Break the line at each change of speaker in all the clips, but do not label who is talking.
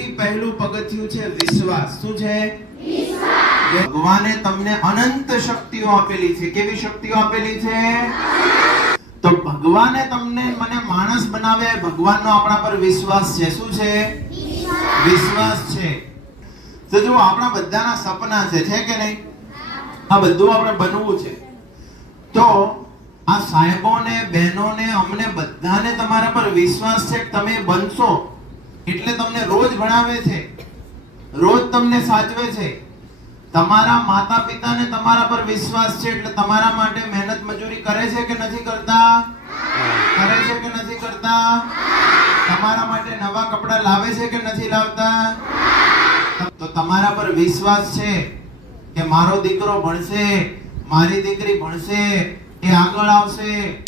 સૌથી પહેલું પગથિયું છે વિશ્વાસ. શું છે? ભગવાને તમને અનંત શક્તિઓ આપેલી છે. કેવી શક્તિઓ આપેલી છે? તો ભગવાને તમને મને માણસ બનાવ્યા ભગવાનનો આપણા પર વિશ્વાસ છે. શું છે? વિશ્વાસ. છે. તો જો આપણા બધાના સપના છે. છે કે નહીં? આ બધું આપણે બનવું છે. તો આ સાહેબોને બહેનોને અમને બધાને તમારા પર વિશ્વાસ છે કે તમે બનશો? એટલે તમને રોજ ભણાવે છે. રોજ તમને સાચવે છે. તમારા માતા પિતાને તમારા પર વિશ્વાસ છે એટલે તમારા માટે મહેનત મજૂરી કરે છે કે નથી કરતા? કરે છે કે નથી કરતા? તમારા માટે નવા કપડા લાવે છે કે નથી લાવતા? તો તમારા પર વિશ્વાસ છે કે મારો દીકરો ભણશે, મારી દીકરી ભણશે, એ આગળ આવશે.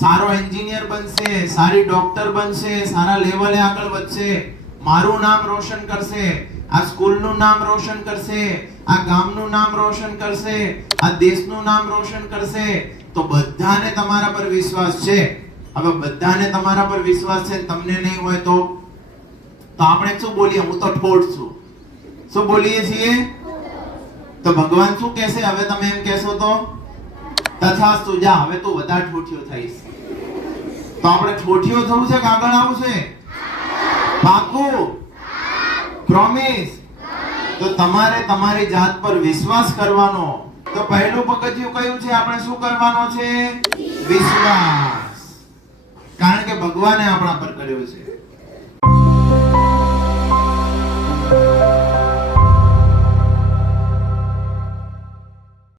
સારો એન્જિનિયર બનશે, સારી ડોક્ટર બનશે, સારા લેવલે આગળ વધશે. મારું નામ રોશન કરશે, આ સ્કૂલનું નામ રોશન કરશે, આ ગામનું નામ રોશન કરશે, આ દેશનું નામ રોશન કરશે. તો બધાને તમારા પર વિશ્વાસ છે. હવે બધાને તમારા પર વિશ્વાસ છે તમને નહીં હોય તો? તો આપણે શું બોલીએ? હું તો ઠોડ છું. શું બોલીએ છીએ? તો ભગવાન શું કહેશે? હવે તમે એમ કહેશો તો? તથાસ્તુ, જા, હવે તું વધારે ઠોઠિયો થઈશ. તો આપણે ઠોઠિયો થવું છે કે આગળ આવું છે? પાકું. પ્રોમિસ તો તમારે તમારી જાત પર વિશ્વાસ કરવાનો. તો પહેલું પગથિયું કયું છે? આપણે શું કરવાનો છે? વિશ્વાસ. કારણ કે ભગવાને આપણા પર કર્યો છે.